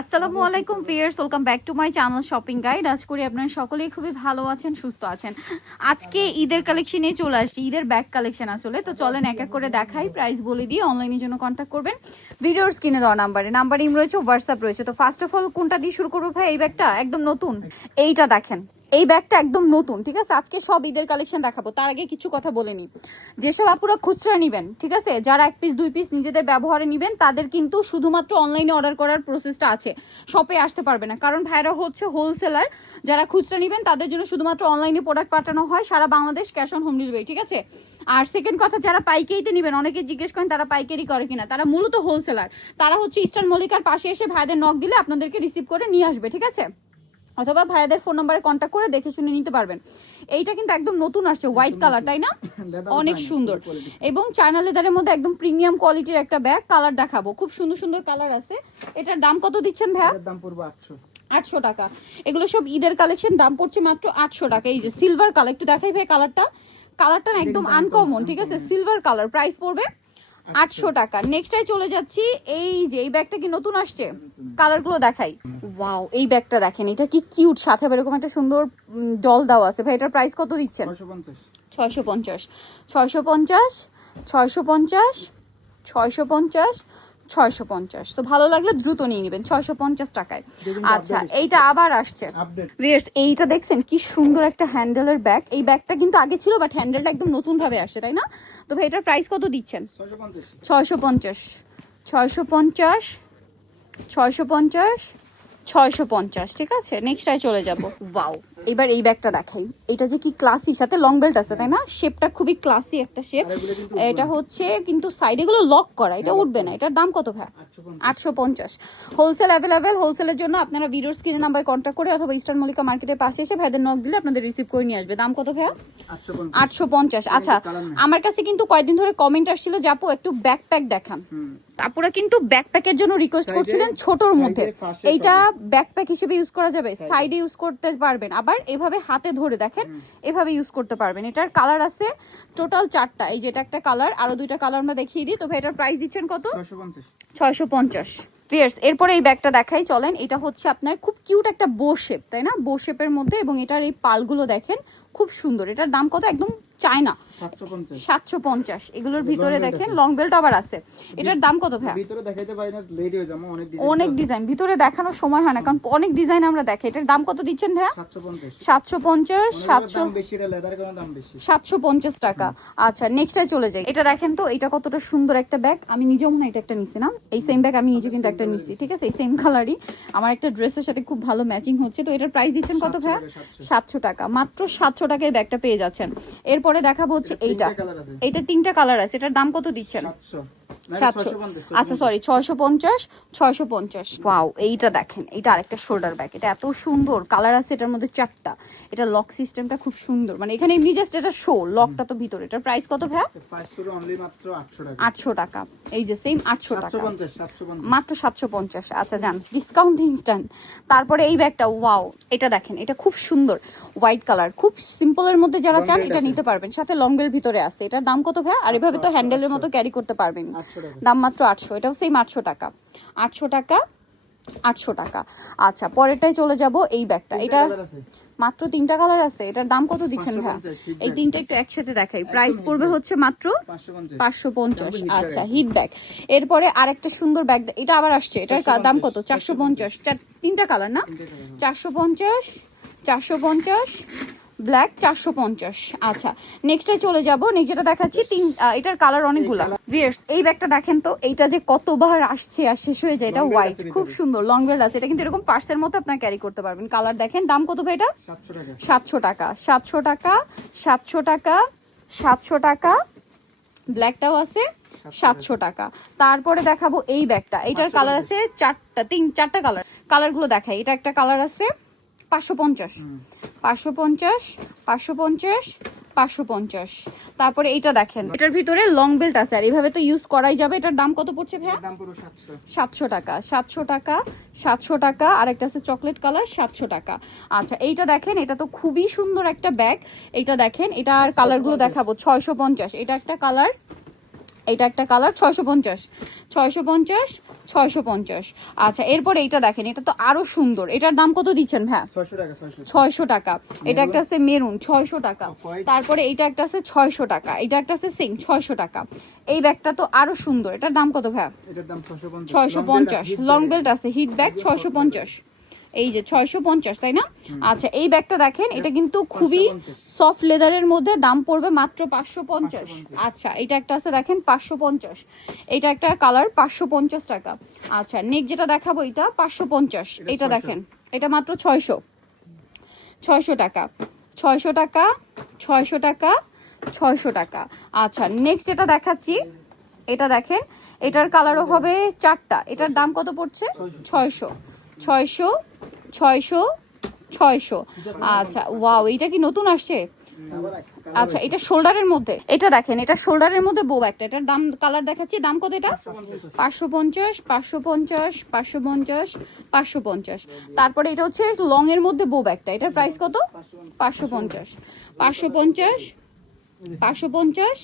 আসসালামু আলাইকুম viewers, welcome back to my channel shopping guide. আজ করি আপনারা সকলেই খুবই ভালো আছেন, সুস্থ আছেন। আজকে ঈদের কালেকশনে চলে আসছি, ঈদের ব্যাগ কালেকশন আসলে। তো চলেন এক এক করে দেখাই, প্রাইস বলে দিয়ে অনলাইনের জন্য কন্ট্যাক্ট করবেন ভিডিওর স্ক্রিনে দেওয়া নাম্বার ইম রয়েছে, হোয়াটসঅ্যাপ রয়েছে। তো ফার্স্ট অফ অল কোনটা দিয়ে শুরু করবো ভাই? এই ব্যাগটা একদম নতুন, এইটা দেখেন। এই ব্যাগটা একদম নতুন, ঠিক আছে। আজকে সব ঈদের কালেকশন দেখাবো, তার আগে কিছু কথা বলে নিই। যেসব আপুরা খুচরা নেবেন, ঠিক আছে, যারা এক পিস দুই পিস নিজেদের ব্যবহারে নেবেন, তাদের কিন্তু শুধুমাত্র অনলাইনে অর্ডার করার প্রসেসটা আছে, শপে আসতে পারবে না। কারণ ভাইরা হচ্ছে হোলসেলার, যারা খুচরা নেবেন তাদের জন্য শুধুমাত্র অনলাইনে প্রোডাক্ট পাঠানো হয়, সারা Bangladesh cash on home delivery, ঠিক আছে। আর সেকেন্ড কথা, যারা পাইকারিতে নেবেন, অনেকে জিজ্ঞেস করেন তারা পাইকারি করে কিনা, তারা মূলত হোলসেলার। তারা হচ্ছে ইস্টার্ন মল্লিকার পাশে এসে ভাইদের নক দিলে আপনাদেরকে রিসিভ করে নিয়ে আসবে, ঠিক আছে। অথবা ভাইয়াদের ফোন নাম্বারে কন্ট্যাক্ট করে দেখে শুনে নিতে পারবেন। এইটা কিন্তু একদম নতুন আসছে, হোয়াইট কালার, তাই না? অনেক সুন্দর, এবং চায়না লেদারের মধ্যে একদম প্রিমিয়াম কোয়ালিটির একটা ব্যাগ। কালার দেখাবো, খুব সুন্দর সুন্দর কালার আছে। এটার দাম কত দিচ্ছেন ভাইয়া? দাম পড়বে 800 টাকা। এগুলো সব ঈদের কালেকশন, দাম পড়ছে মাত্র 800 টাকা। এই যে সিলভার কালার, একটু দেখাই ভাই কালারটা। কালারটা না একদম আনকমন, ঠিক আছে, সিলভার কালার। প্রাইস পড়বে 800 টাকা। নেক্সটাই চলে যাচ্ছি। এই যে এই ব্যাগটা কি নতুন আসছে? কালারগুলো দেখাই। ওয়াও, এই ব্যাগটা দেখেন, এটা কি কিউট, সাথে আবার এরকম একটা সুন্দর ডল দেওয়া আছে। ভাই এটার প্রাইস কত দিচ্ছেন? 650 650 650 650 650। তো ভালো লাগলে দ্রুত নিয়ে নেবেন 650 টাকায়। আচ্ছা, এইটা আবার আসছে ভিউয়ার্স, এইটা দেখছেন কি সুন্দর একটা হ্যান্ডেলের ব্যাগ। এই ব্যাগটা কিন্তু আগে ছিল, বাট হ্যান্ডেলটা একদম নতুন ভাবে আসছে, তাই না? তো ভাই এটার প্রাইস কত দিচ্ছেন? 650 650 650 650, ঠিক আছে। নেক্সটাই চলে যাব। ওয়াও, এবার এই ব্যাগটা দেখাই। এটা যে কি ক্লাসি, সাথে লং বেল্ট আছে, তাই না? শেপটা খুবই ক্লাসি একটা শেপ। এটা হচ্ছে কিন্তু সাইডে গুলো লক করা, এটা উঠবে না। এটার দাম কত ভাই? 850। Wholesale available. হোলসেলের জন্য আপনারা ভিডিওর স্ক্রিনে নাম্বারে কন্ট্যাক্ট করে অথবা ইস্টার্ন মল্লিকা মার্কেটের পাশে এসে ভাইদের নক দিলে আপনাদের রিসিভ করে নিয়ে আসবে। দাম কত ভাইয়া? 850। আচ্ছা, আমার কাছে কিন্তু কয়েকদিন ধরে কমেন্ট আসছিল যে আপু একটু ব্যাকপ্যাক দেখান। আপুরা কিন্তু ব্যাকপ্যাকের জন্য রিকোয়েস্ট করছিলেন ছোটর মধ্যে। এইটা ব্যাকপ্যাক হিসেবে ইউজ করা যাবে, সাইডে ইউজ করতে পারবেন, আবার এভাবে হাতে ধরে দেখেন এভাবে ইউজ করতে পারবেন। এটার কালার আছে টোটাল 4টা। এই যে এটা একটা কালার, আরো 2টা কালার আমরা দেখিয়ে দিই। তো ভাই এটার প্রাইস দিচ্ছেন কত? 650। ভিউয়ার্স, এরপরে এই ব্যাগটা দেখাই চলেন। এটা হচ্ছে আপনার খুব কিউট একটা বো শেপ, তাই না? বো শেপের মধ্যে, এবং এটার এই পালগুলো দেখেন খুব সুন্দর। এটার দাম কত? একদম চায়না, 750। এগুলোর ভিতরে দেখেন লং বেল্ট আবার আছে। এটার দাম কত ভাই? ভিতরে দেখাইতে পারি না, লেট হয়ে যাবে, অনেক ডিজাইন ভিতরে দেখানোর সময় হয় না, কারণ অনেক ডিজাইন আমরা দেখাই। এটার দাম কত দিচ্ছেন ভাইয়া? 750 700 বেশি, এটা লেদার কারণে দাম বেশি। 750 টাকা। আচ্ছা, নেক্সটে চলে যাই। এটা দেখেন তো, এটা কতটা সুন্দর একটা ব্যাগ। আমি নিজেও মনে হয় এটা একটা নিছি না, এই সেম ব্যাগ আমি নিজে কিন্তু একটা নিছি, ঠিক আছে। এই সেম কালারই আমার একটা ড্রেসের সাথে খুব ভালো ম্যাচিং হচ্ছে। তো এটার প্রাইস দিচ্ছেন কত ভাইয়া? 700 টাকা। মাত্র 700 টাকায় ব্যাগটা পেয়ে যাচ্ছেন। এরপরে দেখাবো হচ্ছে এইটা। এটা 3টা কালার আছে। এটার দাম কত দিচ্ছেন? 700। আচ্ছা সরি, 650 650। ওয়াও, এইটা দেখেন, এটা আরেকটা শোল্ডার ব্যাগ। এটা এত সুন্দর, কালার আছে এটার মধ্যে 4টা। এটা লক সিস্টেমটা খুব সুন্দর, মানে এখানে এমনি জাস্ট এটা শো, লকটা তো ভিতরে। এটার প্রাইস কত ভাইয়া? প্রাইস পুরো অনলি মাত্র 800 টাকা। 800 টাকা। এই যে সেম 800 টাকা, 750 মাত্র 750। আচ্ছা যান, ডিসকাউন্ট ইনস্ট্যান্ট। তারপরে এই ব্যাগটা, ওয়াও, এটা দেখেন, এটা খুব সুন্দর, হোয়াইট কালার, খুব সিম্পলের মধ্যে যারা চান এটা নিতে পারবেন। সাথে লং বেল ভিতরে আছে। এটার দাম কত ভাইয়া? আর এভাবে তো হ্যান্ডেলের মতো ক্যারি করতে পারবেন। দাম মাত্র 800। এটাও সেম 800 টাকা। 800 টাকা, 800 টাকা। আচ্ছা, পরেরটাই চলে যাব। এই ব্যাগটা, এটা মাত্র 3টা কালার আছে। এটার দাম কত দিচ্ছেন ভাইয়া? এই 3টা একটু একসাথে দেখাই। প্রাইস পড়বে হচ্ছে মাত্র 550। আচ্ছা, হিট ব্যাগ। এরপরে আরেকটা সুন্দর ব্যাগ, এটা আবার আসছে। এটার দাম কত? 450। 3টা কালার না? 450 450 ব্ল্যাক 450। আচ্ছা, নেক্সটে চলে যাব। নেক্সট যেটা দেখাচ্ছি, এটার কালার অনেকগুলা। ভিউয়ার্স, এই ব্যাগটা দেখেন তো, এইটা যে কতবার আসছে আর শেষ হয়ে যায়। এটা হোয়াইট, খুব সুন্দর, লং বেল্ট আছে। এটা কিন্তু এরকম পার্সের মতো আপনার ক্যারি করতে পারবেন। কালার দেখেন। দাম কত ভাই এটা? 700 টাকা। 700 টাকা 700 টাকা 700 টাকা। ব্ল্যাকটাও আছে 700 টাকা। তারপরে দেখাবো এই ব্যাগটা। এটার কালার আছে 4টা কালার। কালারগুলো দেখাই। এটা একটা কালার আছে 550 550 550 550। তারপরে এইটা দেখেন, এটার ভিতরে লং বেল্ট আছে, আর এইভাবে তো ইউজ করাই যাবে। এটার দাম কত পড়ছে ভাইয়া? দাম পুরো 700 টাকা। 700 টাকা 700 টাকা। আর একটা আছে চকলেট কালার, 700 টাকা। আচ্ছা, এইটা দেখেন, এটা তো খুবই সুন্দর একটা ব্যাগ। এইটা দেখেন, এটার কালারগুলো দেখাবো। 650। এটা একটা কালার, এটা একটা কালার 650 650 650। আচ্ছা এরপর এইটা দেখেন, এটা তো আরো সুন্দর। এটার দাম কত দিচ্ছেন ভাই? 600 টাকা 600 টাকা। এটা একটা আছে মেরুন 600 টাকা। Off-white। তারপরে এটা একটা আছে 600 টাকা। এটা একটা আছে সেম 600 টাকা। এই ব্যাগটা তো আরো সুন্দর। এটার দাম কত ভাই? এটার দাম 650 650। লং বেল্ট আছে, হিট ব্যাগ 650। এই যে 650, তাই না? আচ্ছা এই ব্যাগটা দেখেন, এটা কিন্তু খুবই 550 সফট লেদারের মধ্যে, দাম পড়বে মাত্র 550। আচ্ছা এটা একটা আছে দেখেন 550। এটা একটা কালার 550 টাকা। আচ্ছা নেক্সট যেটা দেখাবো এটা 550। এটা দেখেন, এটা মাত্র 600 টাকা 600 টাকা 600 টাকা 600 টাকা। আচ্ছা নেক্সট যেটা দেখাচ্ছি, এটা দেখেন, এটার কালারও হবে 4টা। এটার দাম কত পড়ছে? 600 600 600 600। আচ্ছা ওয়াও, এটা কি নতুন আসছে? আবার আছে আচ্ছা এটা শোল্ডারের মধ্যে, এটা দেখেন, এটা শোল্ডারের মধ্যে বো একটা। এটার দাম কালার দেখাচ্ছি, দাম কত এটা? 550 550 550 550। তারপরে এটা হচ্ছে লং এর মধ্যে বো একটা। এটার প্রাইস কত? 550 550 550।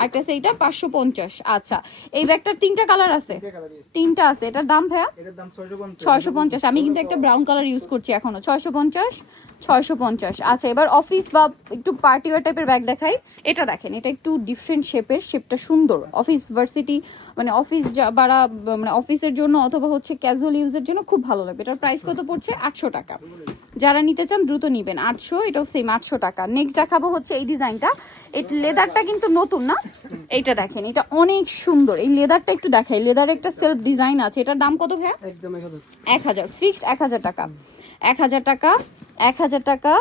আরেকটা আছে এইটা 550। আচ্ছা এই ব্যাগটার 3টা কালার আছে, এটা কালারই আছে 3টা আছে। এটার দাম ভাইয়া? এটার দাম 650 650। আমি কিন্তু একটা ব্রাউন কালার ইউজ করছি এখনো। 650 650। আচ্ছা এবার অফিস বা একটু পার্টি ওয়্যার টাইপের ব্যাগ দেখাই। এটা দেখেন, এটা একটু ডিফারেন্ট শেপের, শেপটা সুন্দর। অফিস ভার্সিটি মানে অফিস বাড়া মানে অফিসের জন্য অথবা হচ্ছে ক্যাজুয়াল ইউজের জন্য খুব ভালো লাগবে। এটার প্রাইস কত পড়ছে? 800 টাকা। যারা নিতে চান দ্রুত নিবেন, 800। এটাও সেম 800 টাকা। নেক্সট দেখাবো হচ্ছে এই ডিজাইনটা। এই লেদারটা কিন্তু নতুন না? এইটা দেখেন, এটা অনেক সুন্দর। এই লেদারটা একটু দেখাই, লেদারে একটা সেলফ ডিজাইন আছে। এটার দাম কত ভাইয়া? একদম 1000 1000 ফিক্সড 1000 টাকা 1000 টাকা 1000 টাকা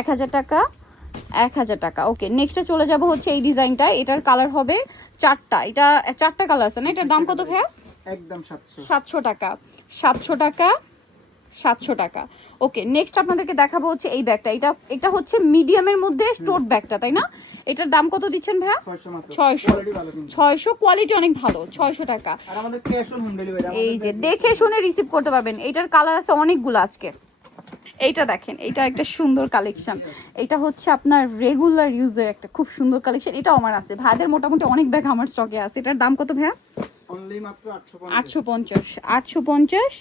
1000 টাকা 1000 টাকা। ওকে নেক্সটে চলে যাব হচ্ছে এই ডিজাইনটা। এটার কালার হবে 4টা। এটা 4টা কালার আছে না? এটার দাম কত ভাইয়া? একদম 700 700 টাকা 700 টাকা 700 টাকা। ওকে নেক্সট আপনাদেরকে দেখাবো হচ্ছে এই ব্যাগটা। এটা হচ্ছে মিডিয়ামের মধ্যে স্টোর ব্যাগটা, তাই না? এটার দাম কত দিচ্ছেন ভাইয়া? 600 মাত্র 600 কোয়ালিটি ভালো কিন্তু 600 কোয়ালিটি অনেক ভালো। 600 টাকা। আর আমাদের ক্যাশ অন হোম ডেলিভারি এই যে দেখে শুনে রিসিভ করতে পারবেন। এটার কালার আছে অনেকগুলো আজকে। এইটা দেখেন, এটা একটা সুন্দর কালেকশন। এটা হচ্ছে আপনার রেগুলার ইউজের একটা খুব সুন্দর কালেকশন। এটাও আমার আছে, ভাইদের মোটামুটি অনেক ব্যাগ আমার স্টকে আছে। এটার দাম কত ভাইয়া? অনলি মাত্র 850 850 850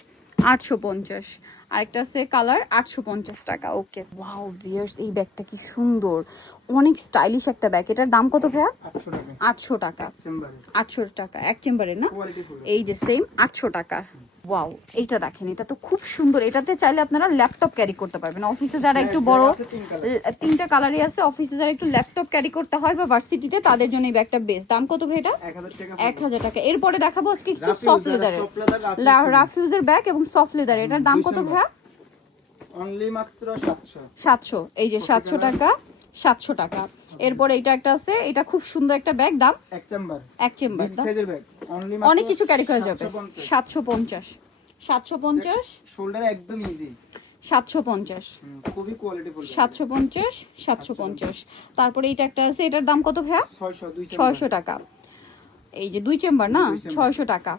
850। আরেকটা আছে কালার 850 টাকা। ওকে ওয়াও ভিউয়ার্স, এই ব্যাগটা কি সুন্দর, অনেক স্টাইলিশ একটা ব্যাগ। এটার দাম কত ভাইয়া? 800 টাকা 800 টাকা চেম্বারে 800 টাকা এক চেম্বারে না? কোয়ালিটি ফুল এই যে সেম 800 টাকা। ওয়াও এইটা দেখেন, এটা তো খুব সুন্দর। এটাতে চাইলে আপনারা ল্যাপটপ ক্যারি করতে পারবেন। অফিসে যারা একটু বড়, 3টা কালারই আছে। অফিসে যারা একটু ল্যাপটপ ক্যারি করতে হয় বা ভার্সিটিতে, তাদের জন্য এই ব্যাগটা বেস্ট। দাম কত ভাই এটা? 1000 টাকা 1000 টাকা। এরপরে দেখাবো আজকে কিছু সফট লেদারের, রাফ ইউজের ব্যাগ এবং সফট লেদার। এটার দাম কত ভাইয়া? অনলি মাত্র 700 700। এই যে 700 টাকা 700 টাকা। এরপর এইটা একটা আছে, এটা খুব সুন্দর একটা ব্যাগ। দাম এক চেম্বার এক চেম্বার, বিগ সাইজের ব্যাগ অনলি মাত্র অনেক কিছু ক্যারি করা যাবে। 750 750 750 শোল্ডার একদম ইজি 750 খুবই কোয়ালিটি ফুল 750 750। তারপরে এইটা একটা আছে, এটার দাম কত ভাইয়া? 600 600 টাকা। এই যে 2 চেম্বার না? দুই চেম্বার। 600 টাকা।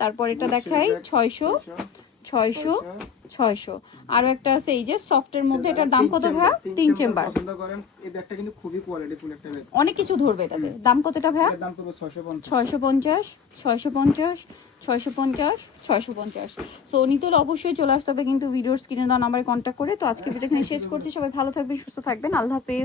তারপর এটা দেখাই 600 600 600। আরো একটা আছে এই যে সফটের মধ্যে, এটার দাম কত ভাইয়া? 3 চেম্বার। পছন্দ করেন এই ব্যাগটা কিন্তু খুবই কোয়ালিটি ফুল একটা ব্যাগ অনেক কিছু ধরবে এটাতে। দাম কতটা ভাইয়া? এর দাম পড়বে 650 650 650 650 650। সো নিতে হলে অবশ্যই চলে আসতে হবে কিন্তু ভিডিওর স্ক্রিনে দেওয়া নাম্বারে কন্ট্যাক্ট করে। তো আজকে ভিডিও এখানে শেষ করছি। সবাই ভালো থাকবেন, সুস্থ থাকবেন, আল্লাহ হাফেজ।